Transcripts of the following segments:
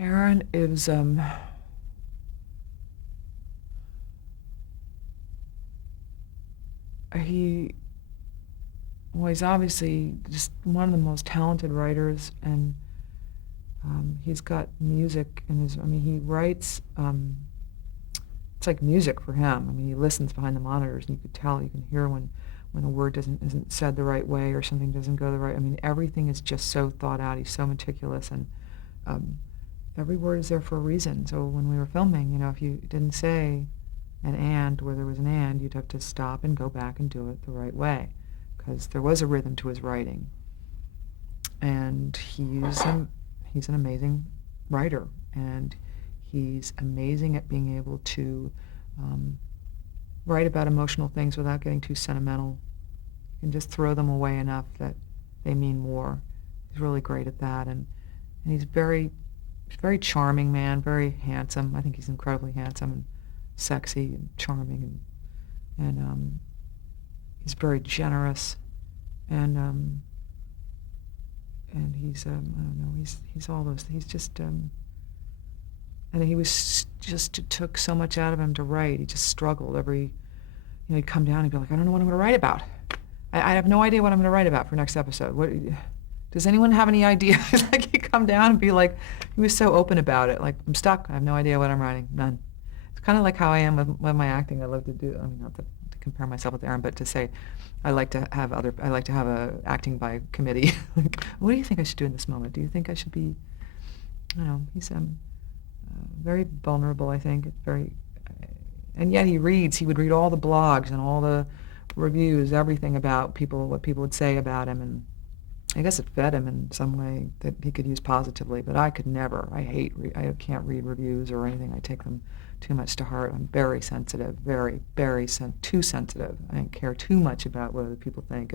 Aaron is, he, well, he's obviously just one of the most talented writers, and he's got music in his, I mean, he writes, it's like music for him. I mean, he listens behind the monitors, and you could tell, you can hear when a word isn't said the right way or something doesn't go the right. I mean, everything is just so thought out. He's so meticulous, and um, every word is there for a reason. So when we were filming, if you didn't say an and where there was an and, you'd have to stop and go back and do it the right way, because there was a rhythm to his writing. And he's an amazing writer, and he's amazing at being able to write about emotional things without getting too sentimental. You can just throw them away enough that they mean more. He's really great at that, and he's very charming man, very handsome. I think he's incredibly handsome and sexy and charming, and he's very generous, and he's I don't know, he's all those. He's just and he was just, it took so much out of him to write. He just struggled he'd come down and be like, I don't know what I'm going to write about. I have no idea what I'm going to write about for next episode. What does anyone have any idea? Like, he'd come down and be like, he was so open about it. Like, I'm stuck. I have no idea what I'm writing. None. It's kind of like how I am with my acting. I love to do, I mean, not to compare myself with Aaron, but to say, I like to have a acting by committee. Like, what do you think I should do in this moment? Do you think I should be, I don't know, he's very vulnerable, I think. And yet he would read all the blogs and all the reviews, everything about people, what people would say about him, and I guess it fed him in some way that he could use positively, but I could never. I can't read reviews or anything. I take them too much to heart. I'm very sensitive, too sensitive. I don't care too much about what other people think,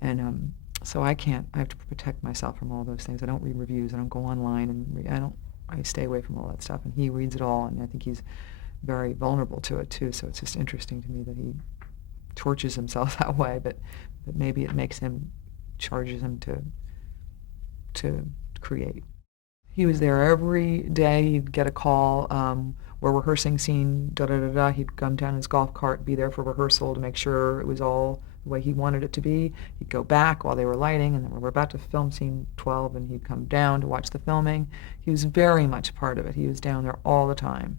and so I have to protect myself from all those things. I don't read reviews. I don't go online and I stay away from all that stuff, and he reads it all, and I think he's very vulnerable to it too, so it's just interesting to me that he tortures himself that way, but maybe it charges him to create. He was there every day. He'd get a call, we're rehearsing scene, da-da-da-da. He'd come down in his golf cart, be there for rehearsal to make sure it was all the way he wanted it to be. He'd go back while they were lighting, and then we were about to film scene 12, and he'd come down to watch the filming. He was very much a part of it. He was down there all the time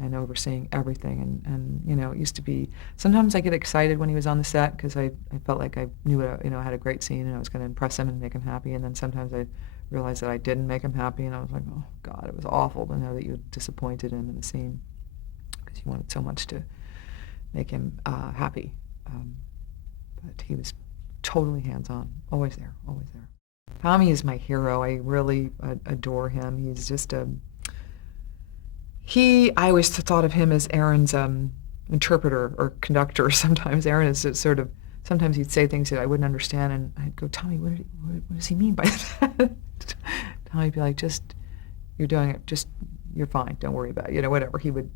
and overseeing everything. And it used to be, sometimes I get excited when he was on the set because I felt like I knew I had a great scene and I was going to impress him and make him happy. And then sometimes I realized that I didn't make him happy, and I was like, oh God, it was awful to know that you disappointed him in the scene because you wanted so much to make him happy. But he was totally hands-on, always there, always there. Tommy is my hero. I really adore him. He's just I always thought of him as Aaron's interpreter or conductor. Sometimes Aaron is sort of, sometimes he'd say things that I wouldn't understand, and I'd go, Tommy, what does he mean by that? Tommy'd be like, just, you're doing it, just, you're fine, don't worry about it, whatever. He would,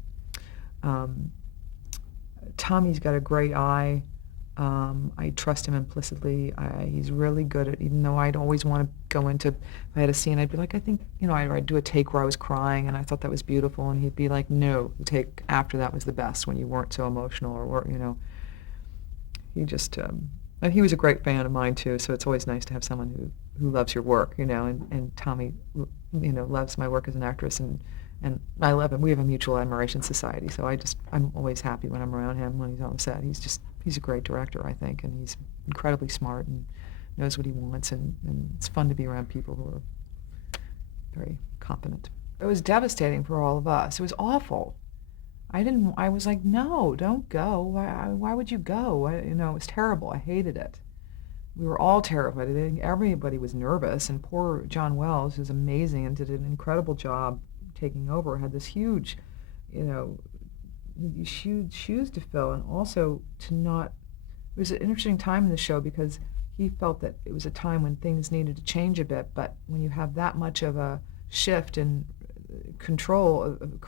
Tommy's got a great eye. I trust him implicitly. He's really good at, even though I'd always want to go into, if I had a scene, I'd be like, I think, I'd do a take where I was crying and I thought that was beautiful, and he'd be like, no, the take after that was the best when you weren't so emotional, or he just, and he was a great fan of mine too, so it's always nice to have someone who loves your work, and Tommy, loves my work as an actress, and I love him. We have a mutual admiration society, so I'm always happy when I'm around him when he's on the set. He's a great director, I think, and he's incredibly smart and knows what he wants, and it's fun to be around people who are very competent. It was devastating for all of us. It was awful. I was like, no, don't go. Why would you go? It was terrible. I hated it. We were all terrified. I think everybody was nervous, and poor John Wells, who's amazing and did an incredible job taking over, had this huge, huge shoes to fill, and also to not, it was an interesting time in the show because he felt that it was a time when things needed to change a bit, but when you have that much of a shift in control, the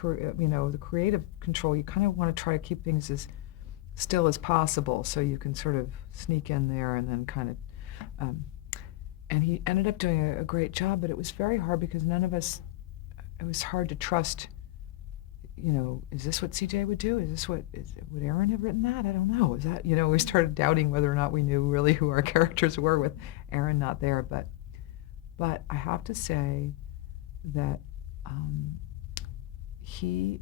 creative control, you kind of want to try to keep things as still as possible so you can sort of sneak in there and then kind of, and he ended up doing a great job, but it was very hard because none of us it was hard to trust, is this what CJ would do? Would Aaron have written that? I don't know. Is that, we started doubting whether or not we knew really who our characters were with Aaron not there. But I have to say that he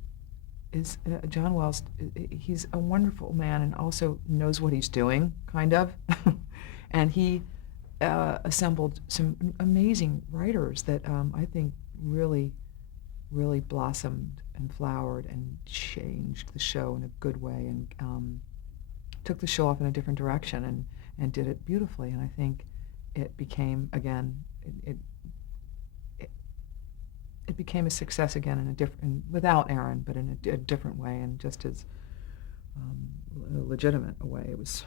is, John Wells, he's a wonderful man and also knows what he's doing, kind of. And he assembled some amazing writers that I think really, really blossomed and flowered and changed the show in a good way, and took the show off in a different direction and did it beautifully. And I think it became, again, it became a success again in a different, without Aaron, but in a different way, and just as legitimate a way. It was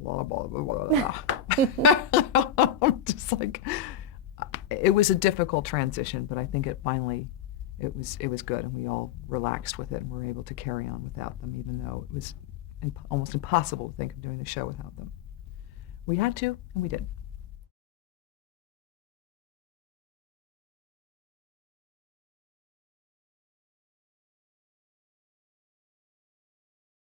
blah blah blah blah blah. Just like, it was a difficult transition, but I think it finally, it was good, and we all relaxed with it, and were able to carry on without them, even though it was almost impossible to think of doing the show without them. We had to, and we did.